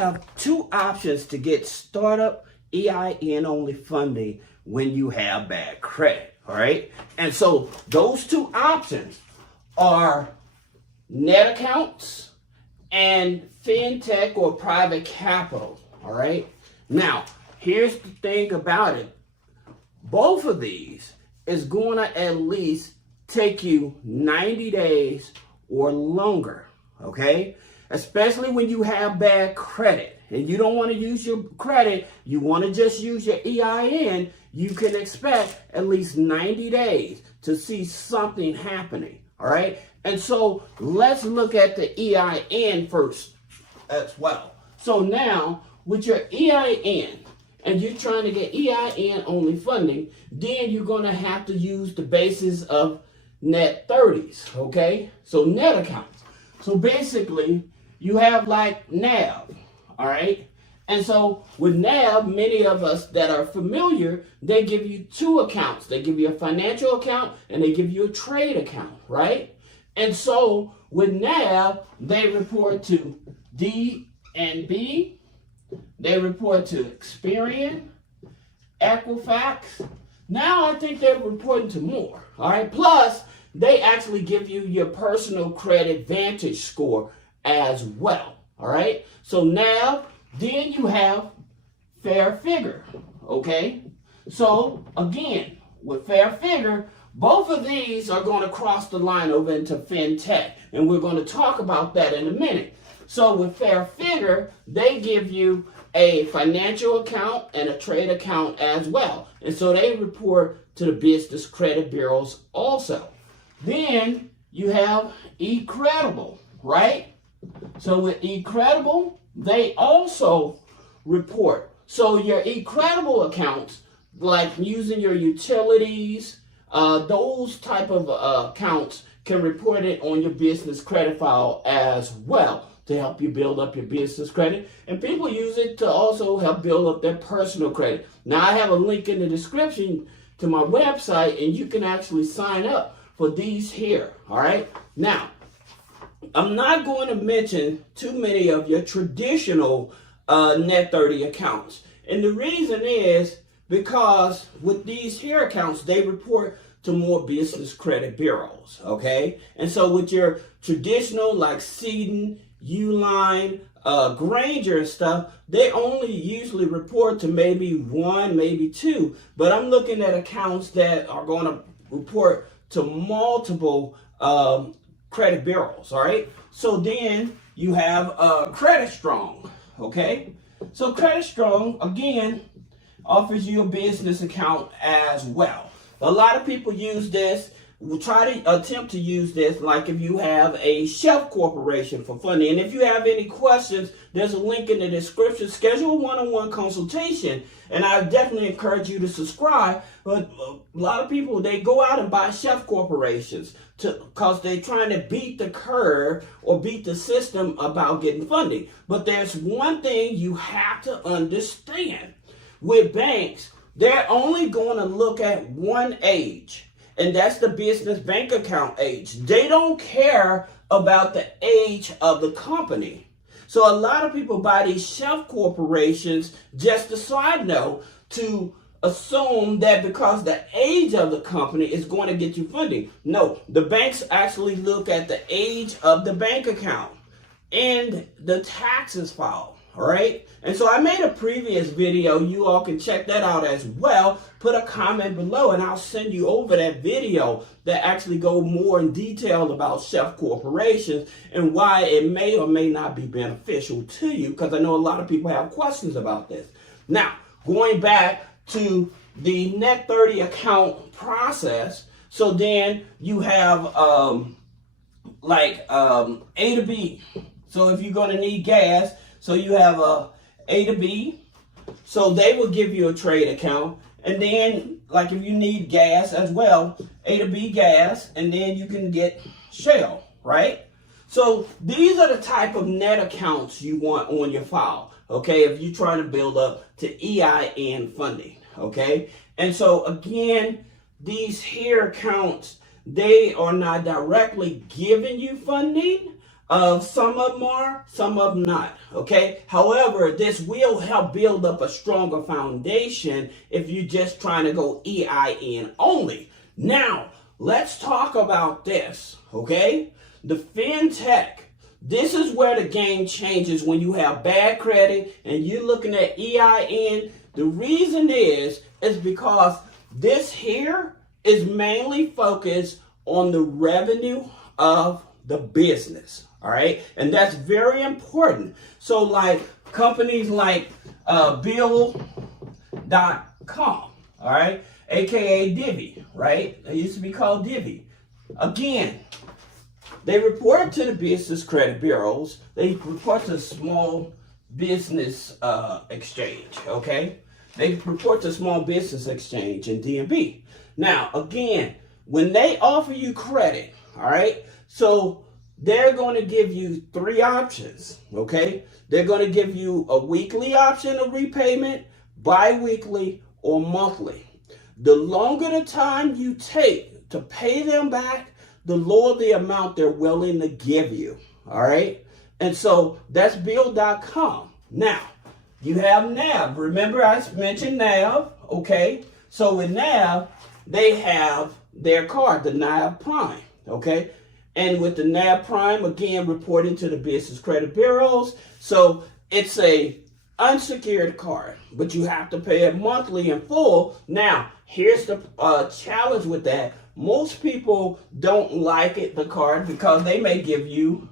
have two options to get startup EIN only funding when you have bad credit, all right? And so those two options are net accounts and Fintech or private capital, all right? Now, here's the thing about it. Both of these is going to at least take you 90 days or longer, okay? Especially when you have bad credit and you don't want to use your credit, you want to just use your EIN, you can expect at least 90 days to see something happening, all right? And so let's look at the EIN first as well. So now with your EIN, and you're trying to get EIN only funding, then you're going to have to use the basis of net 30s, okay? So net accounts. So basically, you have like NAB, all right? And so with NAB, many of us that are familiar, they give you two accounts. They give you a financial account and they give you a trade account, right? And so with NAB, they report to D&B, they report to Experian, Equifax. Now I think they're reporting to more, all right? Plus, they actually give you your personal credit Vantage score as well, all right? So now, then you have Fair Figure, okay? So again, with Fair Figure, both of these are going to cross the line over into Fintech, and we're going to talk about that in a minute. So with Fair Figure, they give you a financial account and a trade account as well. And so they report to the business credit bureaus also. Then you have eCredible, right? So with eCredible, they also report. So your eCredible accounts, like using your utilities, those type of accounts can report it on your business credit file as well to help you build up your business credit. And people use it to also help build up their personal credit. Now I have a link in the description to my website and you can actually sign up for these here, all right? Now, I'm not going to mention too many of your traditional net 30 accounts. And the reason is because with these here accounts, they report to more business credit bureaus, okay? And so with your traditional like Cedin, Uline, Granger and stuff, they only usually report to maybe one, maybe two. But I'm looking at accounts that are going to report to multiple credit bureaus, all right? So then you have Credit Strong, okay? So Credit Strong, again, offers you a business account as well. A lot of people use this, will try to attempt to use this like if you have a shelf corporation for funding. And if you have any questions, there's a link in the description. Schedule a one-on-one consultation. And I definitely encourage you to subscribe. But a lot of people, they go out and buy shelf corporations because they're trying to beat the curve or beat the system about getting funding. But there's one thing you have to understand. With banks, they're only going to look at one age. And that's the business bank account age. They don't care about the age of the company. So a lot of people buy these shelf corporations, just a side note, to assume that because the age of the company is going to get you funding. No, the banks actually look at the age of the bank account and the taxes filed. All right. And so I made a previous video. You all can check that out as well. Put a comment below and I'll send you over that video that actually go more in detail about shelf corporations and why it may or may not be beneficial to you, because I know a lot of people have questions about this. Now, going back to the net 30 account process. So then you have A to B. So if you're going to need gas, so you have A to B, so they will give you a trade account. And then, like if you need gas as well, A to B gas, and then you can get Shell, right? So these are the type of net accounts you want on your file, okay, if you're trying to build up to EIN funding, okay? And so again, these here accounts, they are not directly giving you funding. Some of them are, some of them not, okay? However, this will help build up a stronger foundation if you're just trying to go EIN only. Now, let's talk about this, okay? The Fintech. This is where the game changes when you have bad credit and you're looking at EIN. The reason is because this here is mainly focused on the revenue of the business. All right, and that's very important. So like companies like Bill.com, all right, aka Divvy, right? It used to be called Divvy. Again, they report to the business credit bureaus. They report to Small Business Exchange, okay? They report to Small Business Exchange and DMB. Now, again, when they offer you credit, all right, so they're going to give you three options, okay? They're going to give you a weekly option of repayment, bi-weekly, or monthly. The longer the time you take to pay them back, the lower the amount they're willing to give you, all right? And so that's Bill.com. Now, you have NAV. Remember I mentioned NAV, okay? So with NAV, they have their card, the NAV Prime, okay? And with the NAV Prime, again, reporting to the business credit bureaus. So it's a unsecured card, but you have to pay it monthly in full. Now, here's the challenge with that. Most people don't like it, the card, because they may give you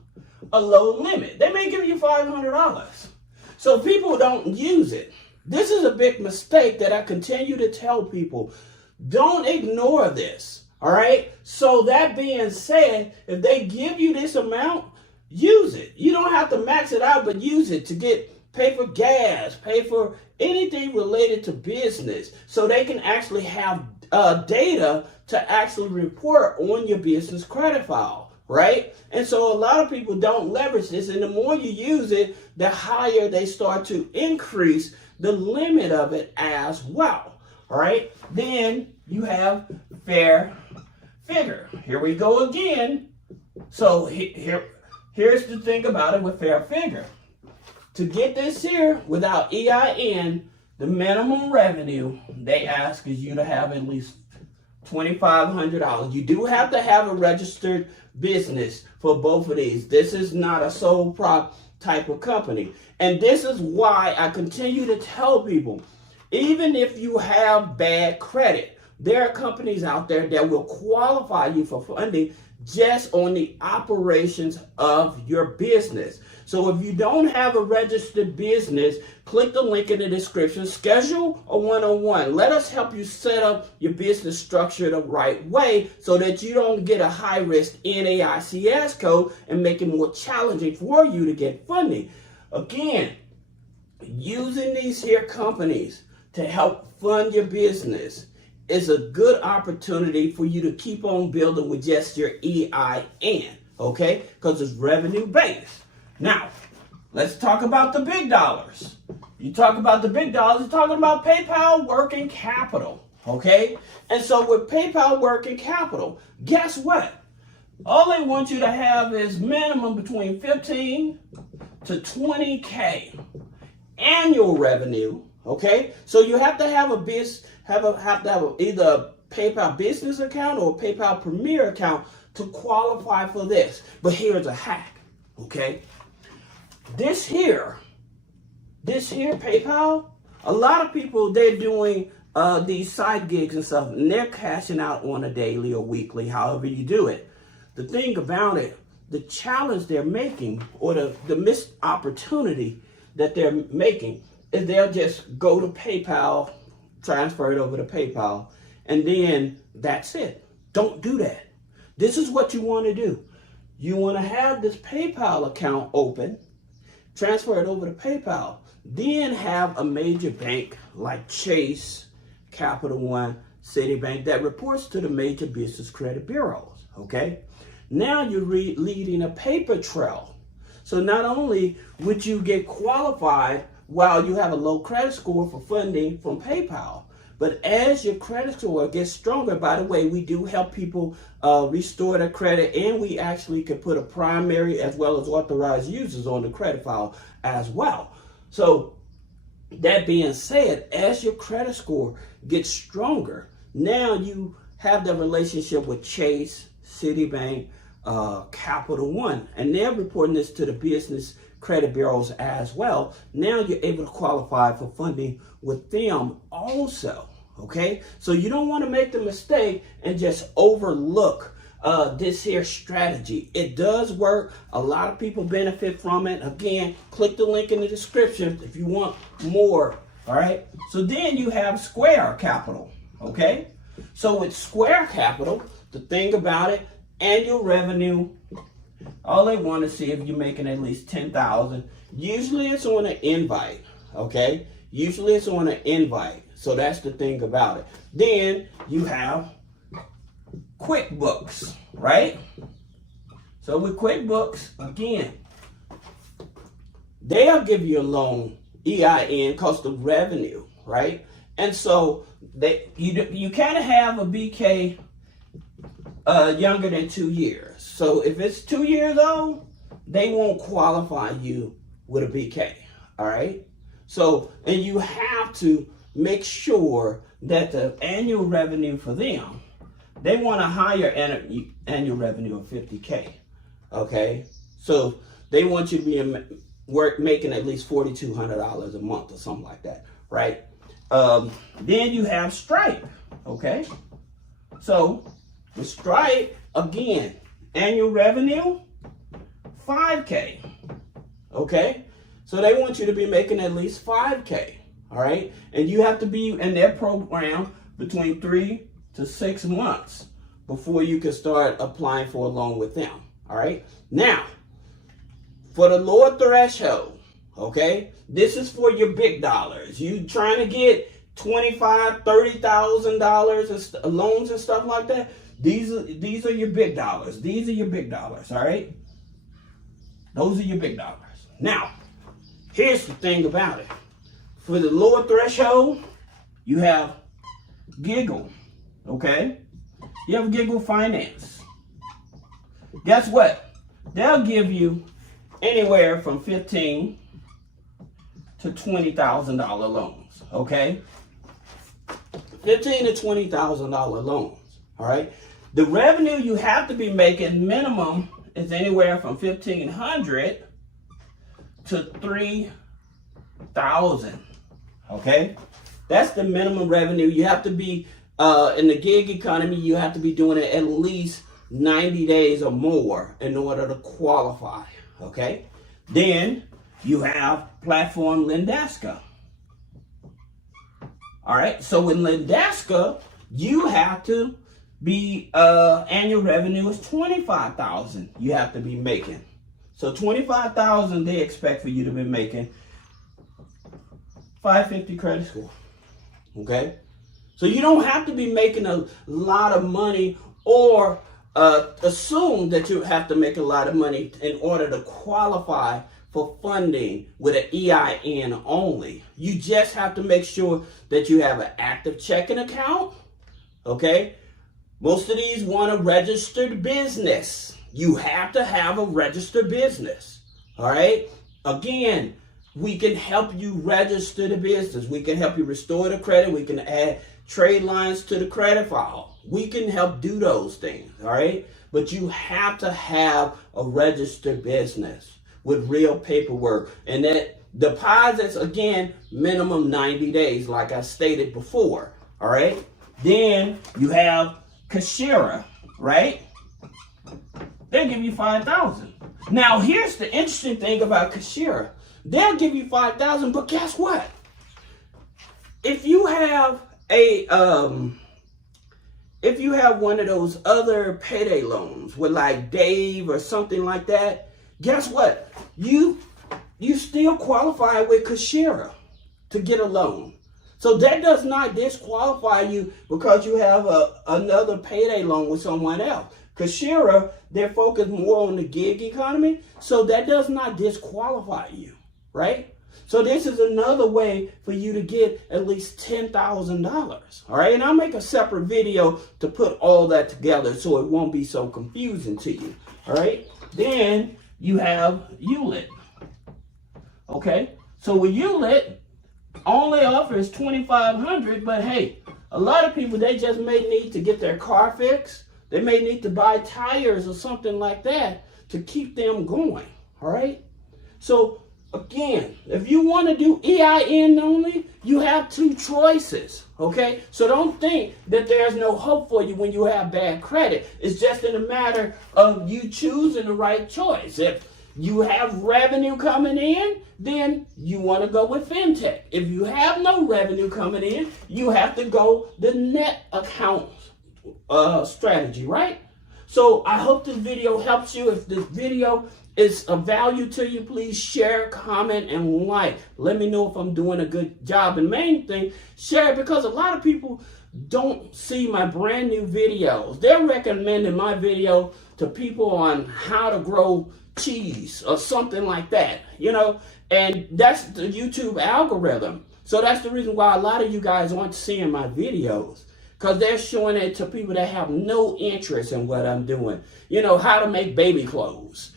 a low limit. They may give you $500. So people don't use it. This is a big mistake that I continue to tell people. Don't ignore this. All right. So that being said, if they give you this amount, use it. You don't have to max it out, but use it to pay for gas, pay for anything related to business, so they can actually have data to actually report on your business credit file, right? And so a lot of people don't leverage this, and the more you use it, the higher they start to increase the limit of it as well. All right. Then you have fair figure. Here we go again. So here's the thing about it with fair figure. To get this here without EIN, the minimum revenue they ask is you to have at least $2,500. You do have to have a registered business for both of these. This is not a sole prop type of company. And this is why I continue to tell people, even if you have bad credit, there are companies out there that will qualify you for funding just on the operations of your business. So if you don't have a registered business, click the link in the description, schedule a one-on-one. Let us help you set up your business structure the right way so that you don't get a high-risk NAICS code and make it more challenging for you to get funding. Again, using these here companies to help fund your business is a good opportunity for you to keep on building with just your EIN, okay? Because it's revenue based. Now, let's talk about the big dollars. You talk about the big dollars, you're talking about PayPal working capital, okay? And so with PayPal working capital, guess what? All they want you to have is minimum between 15 to 20K annual revenue, okay? So you have to have either a PayPal business account or a PayPal Premier account to qualify for this. But here's a hack, okay? This here PayPal, a lot of people, they're doing these side gigs and stuff, and they're cashing out on a daily or weekly, however you do it. The thing about it, the challenge they're making, or the missed opportunity that they're making, is they'll just go to PayPal, transfer it over to PayPal, and then that's it. Don't do that. This is what you want to do. You want to have this PayPal account open, transfer it over to PayPal, then have a major bank like Chase, Capital One, Citibank that reports to the major business credit bureaus, okay? Now you're leading a paper trail. So not only would you get qualified while you have a low credit score for funding from PayPal, But as your credit score gets stronger, by the way, we do help people restore their credit, and we actually can put a primary as well as authorized users on the credit file as well. So that being said, as your credit score gets stronger, now you have the relationship with Chase, Citibank, Capital One, and they're reporting this to the business credit bureaus as well. Now you're able to qualify for funding with them also, okay? So you don't want to make the mistake and just overlook this here strategy. It does work. A lot of people benefit from it. Again, click the link in the description if you want more, all right? So then you have Square Capital, okay? So with Square Capital, the thing about it, annual revenue, all they want to see if you're making at least $10,000. Usually it's on an invite, okay? Usually it's on an invite. So that's the thing about it. Then you have QuickBooks, right? So with QuickBooks, again, they'll give you a loan, EIN, cost of revenue, right? And so you kind of have a BK younger than 2 years. So if it's 2 years old, they won't qualify you with a BK, all right? So, and you have to make sure that the annual revenue for them, they want a higher annual revenue of 50K, okay? So they want you to be making at least $4,200 a month or something like that, right? Then you have Stripe, okay? So with Stripe, again, annual revenue, 5K, okay? So they want you to be making at least 5K, all right? And you have to be in their program between 3 to 6 months before you can start applying for a loan with them, all right? Now, for the lower threshold, okay, this is for your big dollars. You trying to get $25,000, $30,000 loans and stuff like that. These are your big dollars. These are your big dollars, all right? Those are your big dollars. Now, here's the thing about it. For the lower threshold, you have Giggle, okay? You have Giggle Finance. Guess what? They'll give you anywhere from $15,000 to $20,000 loans, okay? $15,000 to $20,000 loans, all right? The revenue you have to be making minimum is anywhere from $1,500 to $3,000, okay? That's the minimum revenue. You have to be, in the gig economy, you have to be doing it at least 90 days or more in order to qualify, okay? Then you have platform Lendeska. All right, so with Lendeska, you have to be, annual revenue is $25,000 you have to be making. So $25,000 they expect for you to be making, 550 credit score, okay? So you don't have to be making a lot of money or assume that you have to make a lot of money in order to qualify for funding with an EIN only. You just have to make sure that you have an active checking account, okay? Most of these want a registered business. You have to have a registered business, all right? Again, we can help you register the business. We can help you restore the credit. We can add trade lines to the credit file. We can help do those things, all right? But you have to have a registered business with real paperwork. And that deposits, again, minimum 90 days, like I stated before, all right? Then you have Kashira, right? They'll give you $5,000. Now, here's the interesting thing about Kashira. They'll give you $5,000, but guess what? If you have one of those other payday loans with like Dave or something like that, guess what? You still qualify with Kashira to get a loan. So that does not disqualify you because you have another payday loan with someone else. Kashira, they're focused more on the gig economy, so that does not disqualify you, right? So this is another way for you to get at least $10,000. All right, and I'll make a separate video to put all that together so it won't be so confusing to you. All right, then you have ULIT. Okay, so with ULIT, only offer is $2,500, but hey, a lot of people, they just may need to get their car fixed. They may need to buy tires or something like that to keep them going. All right, so again, if you want to do EIN only, you have two choices, okay? So don't think that there's no hope for you when you have bad credit. It's just in a matter of you choosing the right choice. If you have revenue coming in, then you want to go with Fintech. If you have no revenue coming in, you have to go the net account strategy, right? So I hope this video helps you. If this video is of value to you, please share, comment, and like. Let me know if I'm doing a good job. And main thing, share it, because a lot of people don't see my brand new videos. They're recommending my video to people on how to grow cheese or something like that, you know, and that's the YouTube algorithm. So that's the reason why a lot of you guys aren't seeing my videos, because they're showing it to people that have no interest in what I'm doing. You know, how to make baby clothes.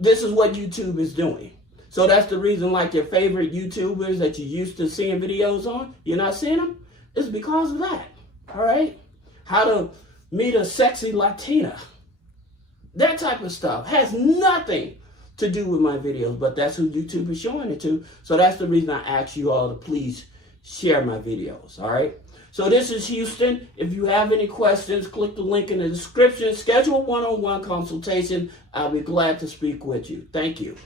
This is what YouTube is doing. So that's the reason, like your favorite YouTubers that you're used to seeing videos on, you're not seeing them. It's because of that. All right? How to meet a sexy Latina. That type of stuff has nothing to do with my videos, but that's who YouTube is showing it to. So that's the reason I ask you all to please share my videos. All right? So this is Houston. If you have any questions, click the link in the description. Schedule a one-on-one consultation. I'll be glad to speak with you. Thank you.